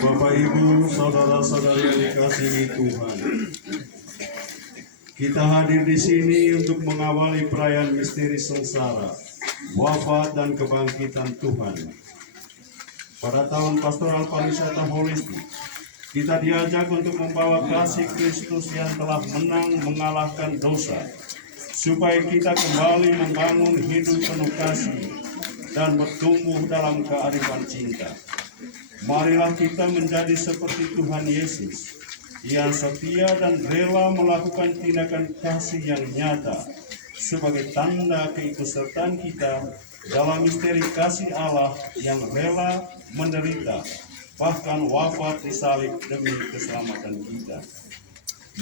Bapak, Ibu, saudara-saudari yang dikasihi Tuhan, kita hadir di sini untuk mengawali perayaan misteri sengsara, wafat dan kebangkitan Tuhan. Pada tahun pastoral pariwisata holistik, kita diajak untuk membawa kasih Kristus yang telah menang mengalahkan dosa, supaya kita kembali membangun hidup penuh kasih dan bertumbuh dalam kearifan cinta. Marilah kita menjadi seperti Tuhan Yesus, yang setia dan rela melakukan tindakan kasih yang nyata sebagai tanda keikutsertaan kita dalam misteri kasih Allah yang rela menderita, bahkan wafat di salib demi keselamatan kita.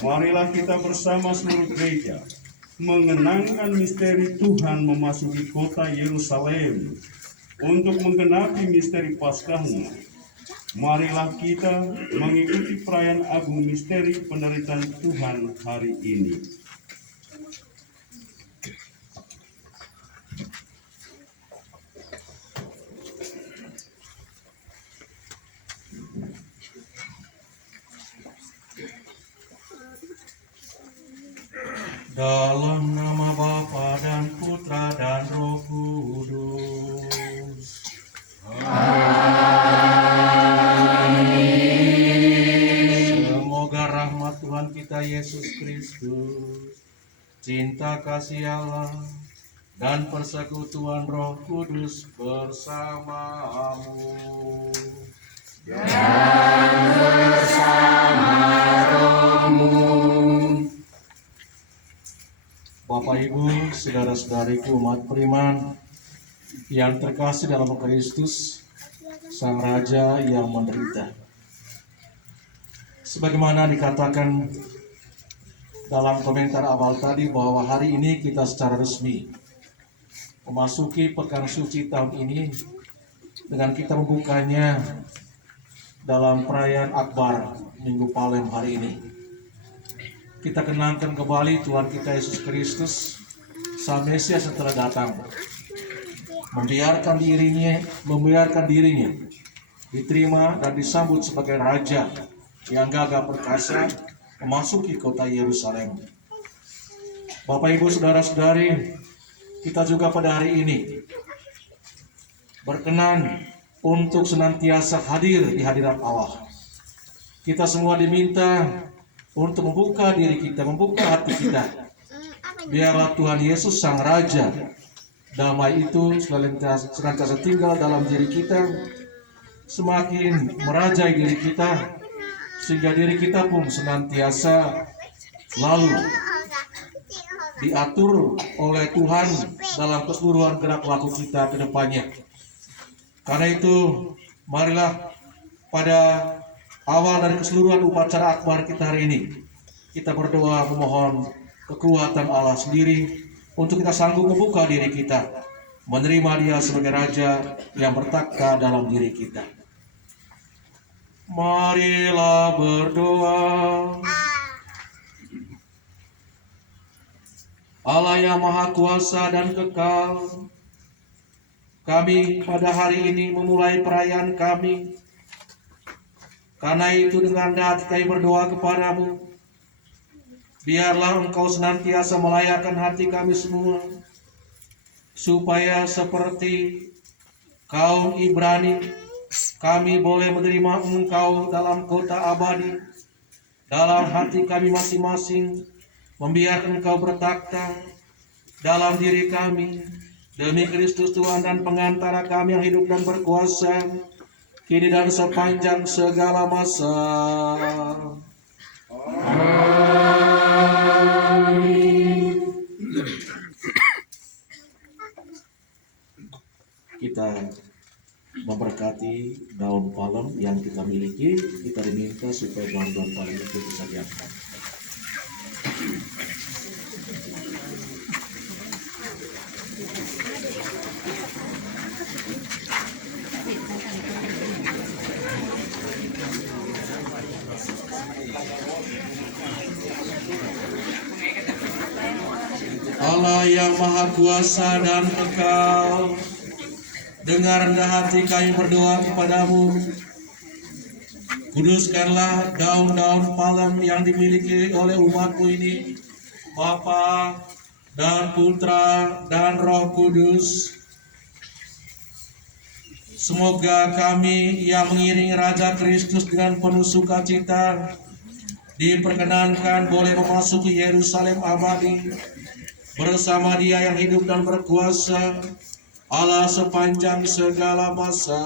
Marilah kita bersama seluruh gereja mengenangkan misteri Tuhan memasuki kota Yerusalem untuk menggenapi misteri Paskahnya. Marilah kita mengikuti perayaan agung misteri penderitaan Tuhan hari ini. Dalam nama Bapa dan Putra dan Roh Kudus. Semoga rahmat Tuhan kita Yesus Kristus, cinta kasih Allah, dan persekutuan Roh Kudus bersamamu. Dan bersama rohmu. Bapak, Ibu, saudara-saudariku umat beriman yang terkasih dalam Kristus, Sang Raja yang menderita. Sebagaimana dikatakan dalam komentar awal tadi bahwa hari ini kita secara resmi memasuki pekan suci tahun ini dengan kita membukanya dalam perayaan Akbar Minggu Palem hari ini. Kita kenangkan kembali Tuhan kita Yesus Kristus, Sang Mesias yang telah datang, membiarkan dirinya diterima dan disambut sebagai Raja yang gagah perkasa memasuki kota Yerusalem. Bapak, Ibu, saudara-saudari, kita juga pada hari ini berkenan untuk senantiasa hadir di hadirat Allah. Kita semua diminta untuk membuka diri kita, membuka hati kita. Biarlah Tuhan Yesus Sang Raja, damai itu senantiasa tinggal dalam diri kita, semakin merajai diri kita, sehingga diri kita pun senantiasa lalu diatur oleh Tuhan dalam keseluruhan gerak laku kita ke depannya. Karena itu, marilah pada awal dari keseluruhan upacara akbar kita hari ini, kita berdoa memohon kekuatan Allah sendiri untuk kita sanggup membuka diri kita, menerima Dia sebagai Raja yang bertakhta dalam diri kita. Marilah berdoa. Allah yang Maha Kuasa dan Kekal, kami pada hari ini memulai perayaan kami. Karena itu dengan hati kami berdoa kepadamu, biarlah Engkau senantiasa melayakkan hati kami semua, supaya seperti kaum Ibrani, kami boleh menerima Engkau dalam kota abadi, dalam hati kami masing-masing, membiarkan Engkau bertakhta dalam diri kami, demi Kristus Tuhan dan pengantara kami yang hidup dan berkuasa, kini dan sepanjang segala masa. Amin. Kita memberkati daun palem yang kita miliki. Kita diminta supaya daun-daun palem itu bisa diangkat. Allah yang Maha Kuasa dan Kekal, dengar rendah hati kami berdoa kepadamu. Kuduskanlah daun-daun palem yang dimiliki oleh umatmu ini, Bapa dan Putra dan Roh Kudus. Semoga kami yang mengiringi Raja Kristus dengan penuh sukacita diperkenankan boleh memasuki Yerusalem abadi bersama Dia yang hidup dan berkuasa, Allah sepanjang segala masa.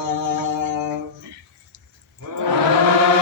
Amin.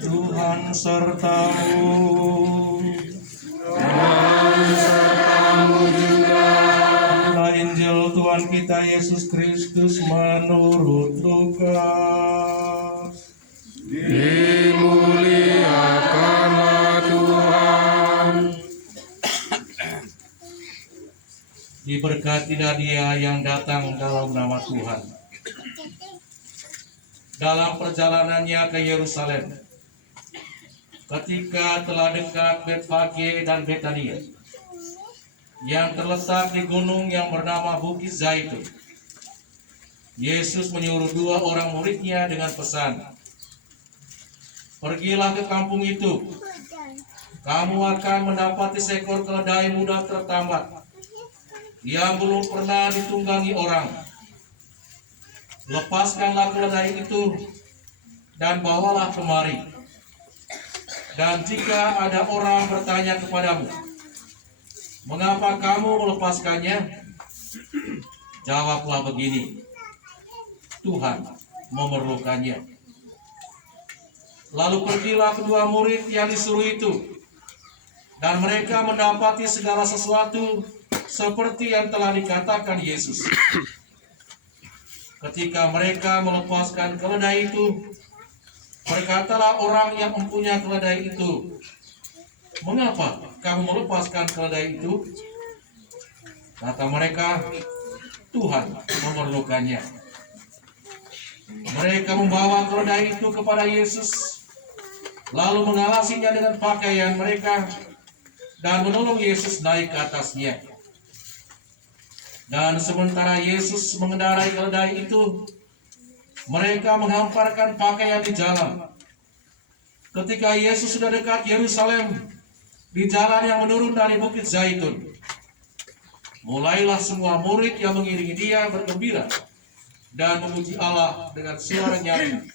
Tuhan sertamu. Inilah Injil Tuhan kita Yesus Kristus menurut Lukas. Dimuliakanlah Tuhan. Diberkatilah dia yang datang dalam nama Tuhan. Dalam perjalanannya ke Yerusalem, ketika telah dekat Betfage dan Betania, yang terletak di gunung yang bernama Bukit Zaitun, Yesus menyuruh 2 orang muridnya dengan pesan, "Pergilah ke kampung itu. Kamu akan mendapati seekor keledai muda tertambat yang belum pernah ditunggangi orang. Lepaskanlah keledai itu dan bawalah kemari. Dan jika ada orang bertanya kepadamu, 'Mengapa kamu melepaskannya?' jawablah begini, 'Tuhan memerlukannya.' Lalu pergilah kedua murid yang disuruh itu, dan mereka mendapati segala sesuatu seperti yang telah dikatakan Yesus. Ketika mereka melepaskan keledai itu, berkatalah orang yang mempunyai keledai itu, 'Mengapa kamu melepaskan keledai itu?' Kata mereka, 'Tuhan memerlukannya.' Mereka membawa keledai itu kepada Yesus, lalu mengalasinya dengan pakaian mereka, dan menolong Yesus naik ke atasnya. Dan sementara Yesus mengendarai keledai itu, mereka menghamparkan pakaian di jalan. Ketika Yesus sudah dekat Yerusalem, di jalan yang menurun dari Bukit Zaitun, mulailah semua murid yang mengiringi dia bergembira dan memuji Allah dengan suara nyaring,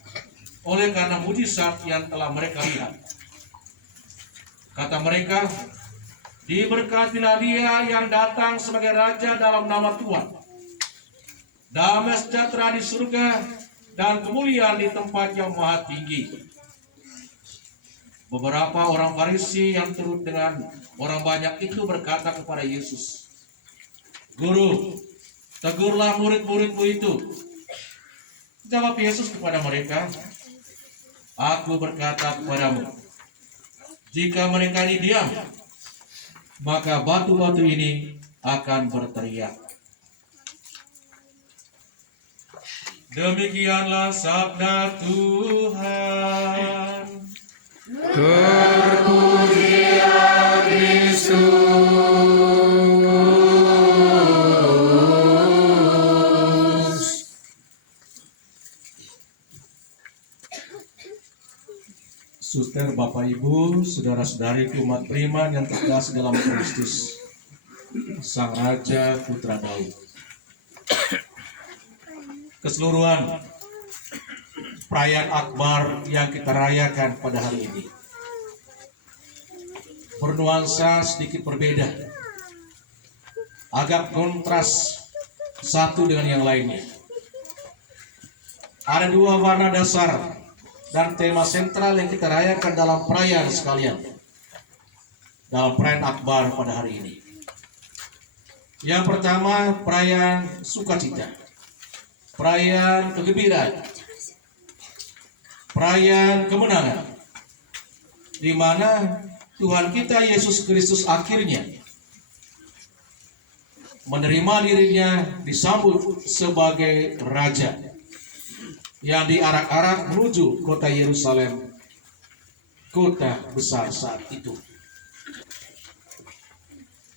oleh karena mujizat yang telah mereka lihat. Kata mereka, "Diberkatilah dia yang datang sebagai Raja dalam nama Tuhan. Damai sejahtera di surga dan kemuliaan di tempat yang maha tinggi." Beberapa orang Farisi yang turut dengan orang banyak itu berkata kepada Yesus, "Guru, tegurlah murid-muridmu itu." Jawab Yesus kepada mereka, "Aku berkata kepadamu, jika mereka ini diam, maka batu-batu ini akan berteriak." Demikianlah sabda Tuhan. Terpujilah Kristus. Suster, Bapak, Ibu, saudara-saudari umat beriman yang terkasih dalam Kristus, Sang Raja Putra Daud. Keseluruhan perayaan Akbar yang kita rayakan pada hari ini bernuansa sedikit berbeda, agak kontras satu dengan yang lainnya. Ada 2 warna dasar dan tema sentral yang kita rayakan dalam perayaan sekalian, dalam perayaan Akbar pada hari ini. Yang pertama, perayaan sukacita, perayaan kegembiraan, perayaan kemenangan, di mana Tuhan kita Yesus Kristus akhirnya menerima dirinya disambut sebagai Raja yang diarak-arak menuju kota Yerusalem, kota besar saat itu.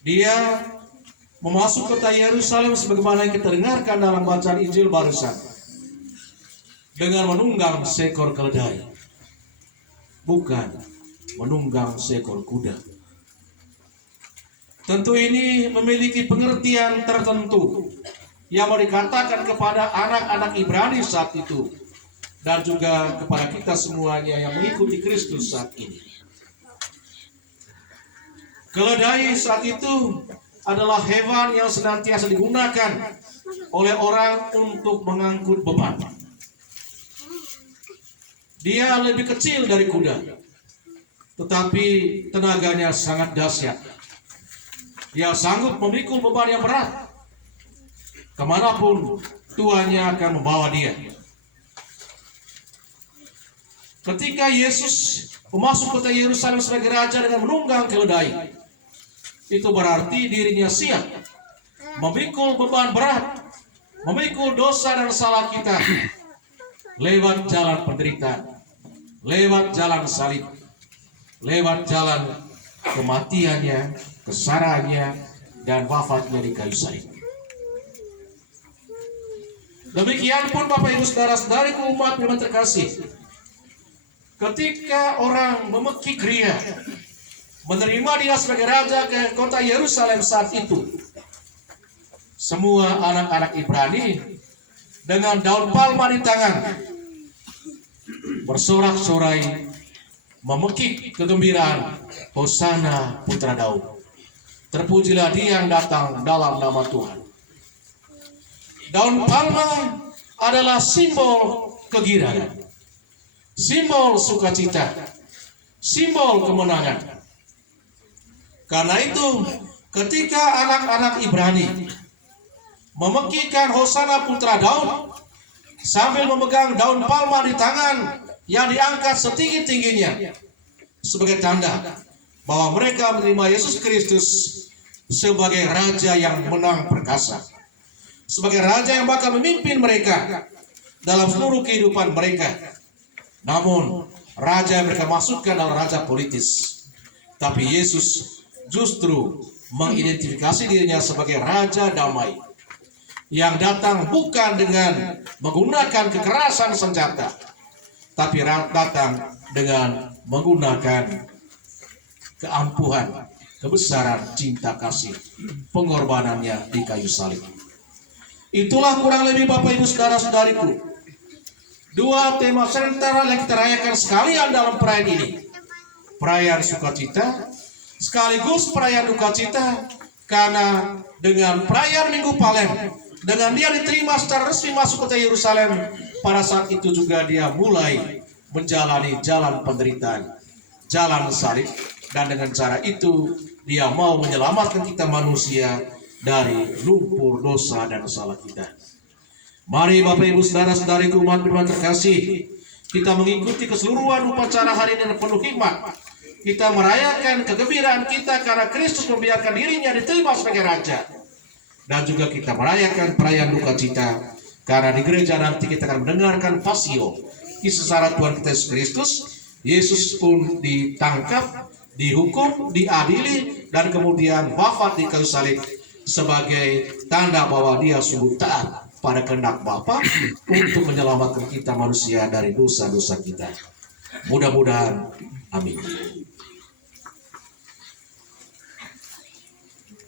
Dia memasuki kota Yerusalem sebagaimana yang kita dengarkan dalam bacaan Injil barusan, dengan menunggang seekor keledai, bukan menunggang seekor kuda. Tentu ini memiliki pengertian tertentu yang mau dikatakan kepada anak-anak Ibrani saat itu, dan juga kepada kita semuanya yang mengikuti Kristus saat ini. Keledai saat itu adalah hewan yang senantiasa digunakan oleh orang untuk mengangkut beban. Dia lebih kecil dari kuda, tetapi tenaganya sangat dahsyat. Dia sanggup memikul beban yang berat. Kemanapun tuannya akan membawa dia. Ketika Yesus memasuki kota Yerusalem sebagai raja dengan menunggang keledai, itu berarti dirinya siap memikul beban berat, memikul dosa dan salah kita lewat jalan penderitaan, lewat jalan salib, lewat jalan kematiannya, kesarannya, dan wafatnya di kayu salib. Demikian pun Bapak Ibu Saudara-saudariku umat yang terkasih, ketika orang memekik dia, menerima dia sebagai raja ke kota Yerusalem saat itu, semua anak-anak Ibrani dengan daun palma di tangan bersorak-sorai memekik kegembiraan, Hosana putra Daud. Terpujilah dia yang datang dalam nama Tuhan. Daun palma adalah simbol kegirangan, simbol sukacita, simbol kemenangan. Karena itu, ketika anak-anak Ibrani memekikkan Hosana putra Daud sambil memegang daun palma di tangan yang diangkat setinggi-tingginya sebagai tanda bahwa mereka menerima Yesus Kristus sebagai raja yang menang perkasa, sebagai raja yang bakal memimpin mereka dalam seluruh kehidupan mereka. Namun raja yang mereka maksudkan adalah raja politis, tapi Yesus justru mengidentifikasi dirinya sebagai raja damai yang datang bukan dengan menggunakan kekerasan senjata, tapi datang dengan menggunakan keampuhan, kebesaran cinta kasih, pengorbanannya di kayu salib. Itulah kurang lebih Bapak Ibu Saudara-saudariku, dua tema sentral yang kita rayakan sekalian dalam perayaan ini. Perayaan sukacita sekaligus perayaan duka cita, karena dengan perayaan Minggu Palem, dengan dia diterima secara resmi masuk kota Yerusalem, pada saat itu juga dia mulai menjalani jalan penderitaan, jalan salib, dan dengan cara itu dia mau menyelamatkan kita manusia dari lumpur dosa dan salah kita. Mari Bapak Ibu Saudara-saudariku umat Tuhan terkasih, kita mengikuti keseluruhan upacara hari ini dengan penuh hikmat. Kita merayakan kegembiraan kita karena Kristus membiarkan dirinya diterima sebagai raja. Dan juga kita merayakan perayaan duka cita karena di gereja nanti kita akan mendengarkan pasio, kisah sejarah Tuhan kita Yesus Kristus. Yesus pun ditangkap, dihukum, diadili, dan kemudian wafat di kayu salib sebagai tanda bahwa dia sungguh taat pada kehendak Bapa untuk menyelamatkan kita manusia dari dosa-dosa kita. Mudah-mudahan, amin.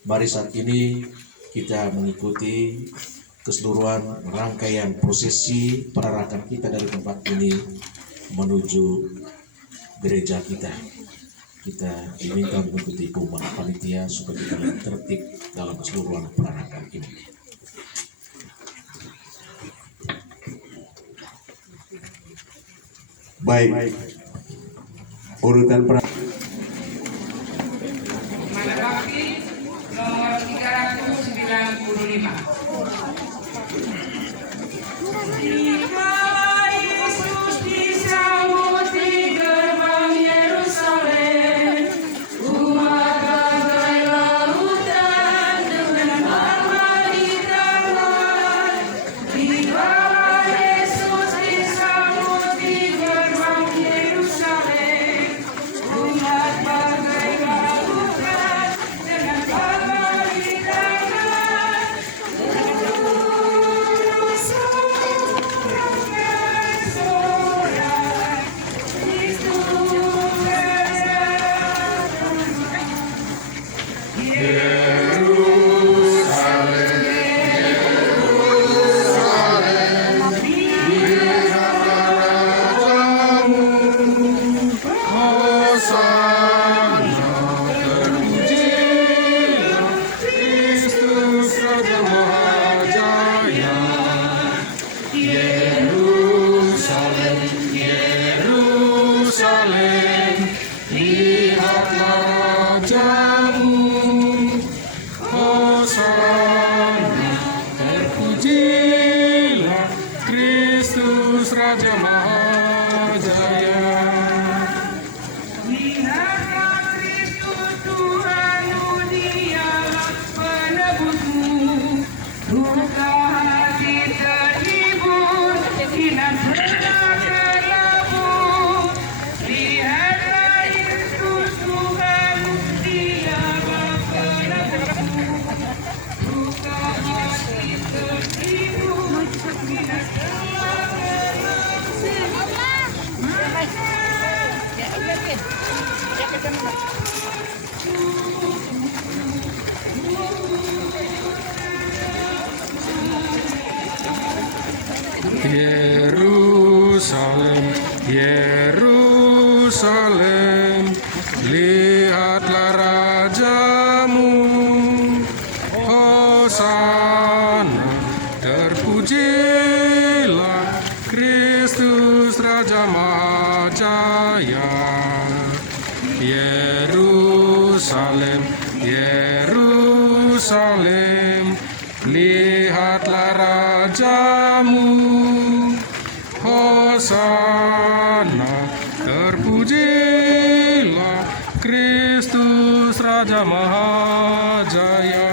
Mari saat ini kita mengikuti keseluruhan rangkaian prosesi perarakan kita dari tempat ini menuju gereja kita. Kita diminta mengikuti pengumuman panitia supaya kita lebih tertib dalam keseluruhan perarakan ini. Baik, urutan perayaan. Mana bakti nomor 395. Yesus disambut di gerbang Yerusalem, umat bagai lautan dengan palma di tangan. Tibalah Yesus disambut di gerbang Yerusalem, umat bagai lautan dengan palma di tangan. Kristus Raja Jaya. Yerusalem, Yerusalem. Yerusalem, Yerusalem, lihatlah rajamu. Hosana, terpujilah Kristus Raja Mahajaya. Yerusalem, Yerusalem, lihatlah rajamu. Hosana, terpujilah Kristus Raja Mahajaya.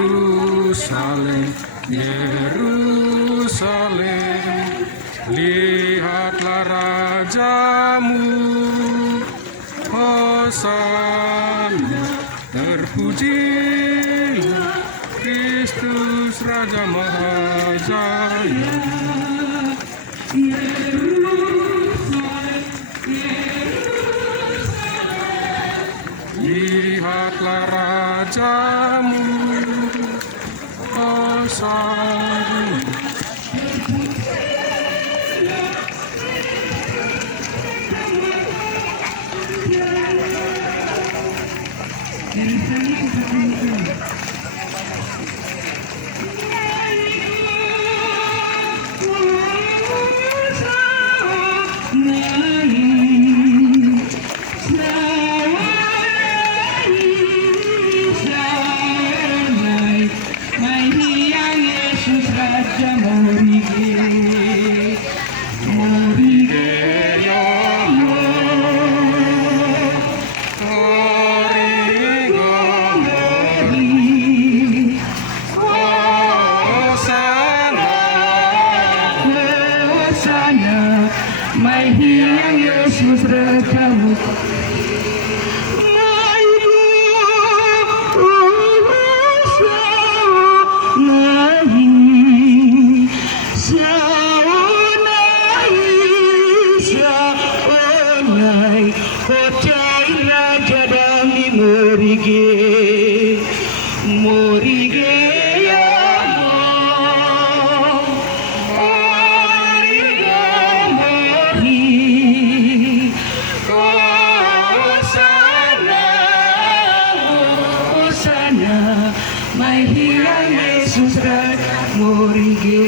Yerusalem, Yerusalem, lihatlah rajamu. Hosana, terpujilah Kristus Raja Mahajaya. Lihatlah rajamu. Hosana. Mai hiang Yesus rekamu. Mai hiang Yesus morige.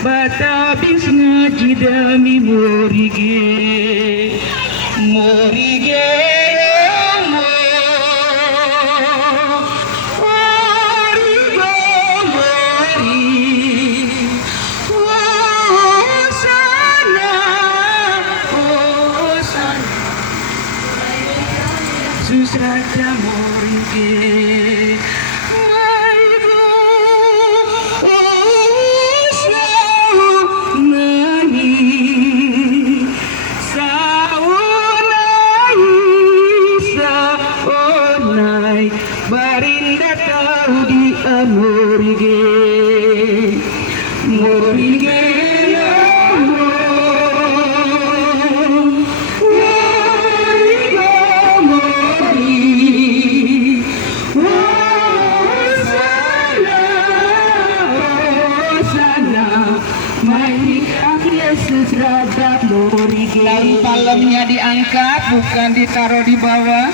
Batabis ngaji dami morige, morige. Raja morige, barinda tahu di morige, morige. Dan palemnya diangkat, bukan ditaruh di bawah.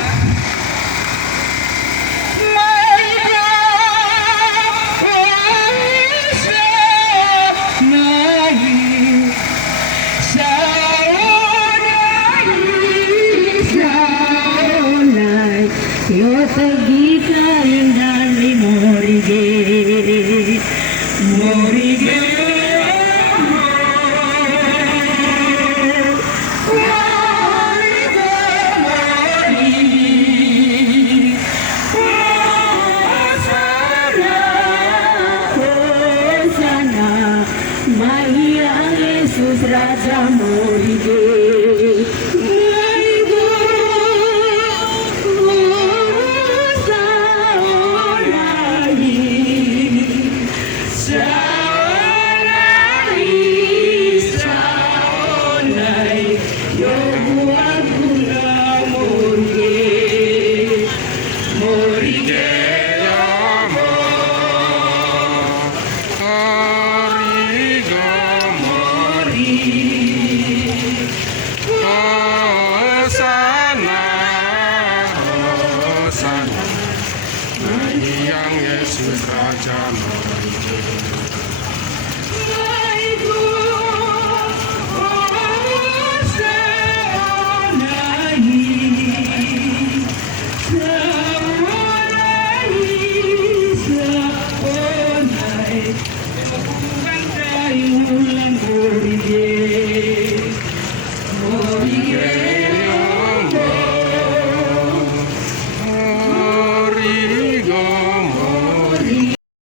Segita indani morige, morige. Yesus Raja morige, Morige,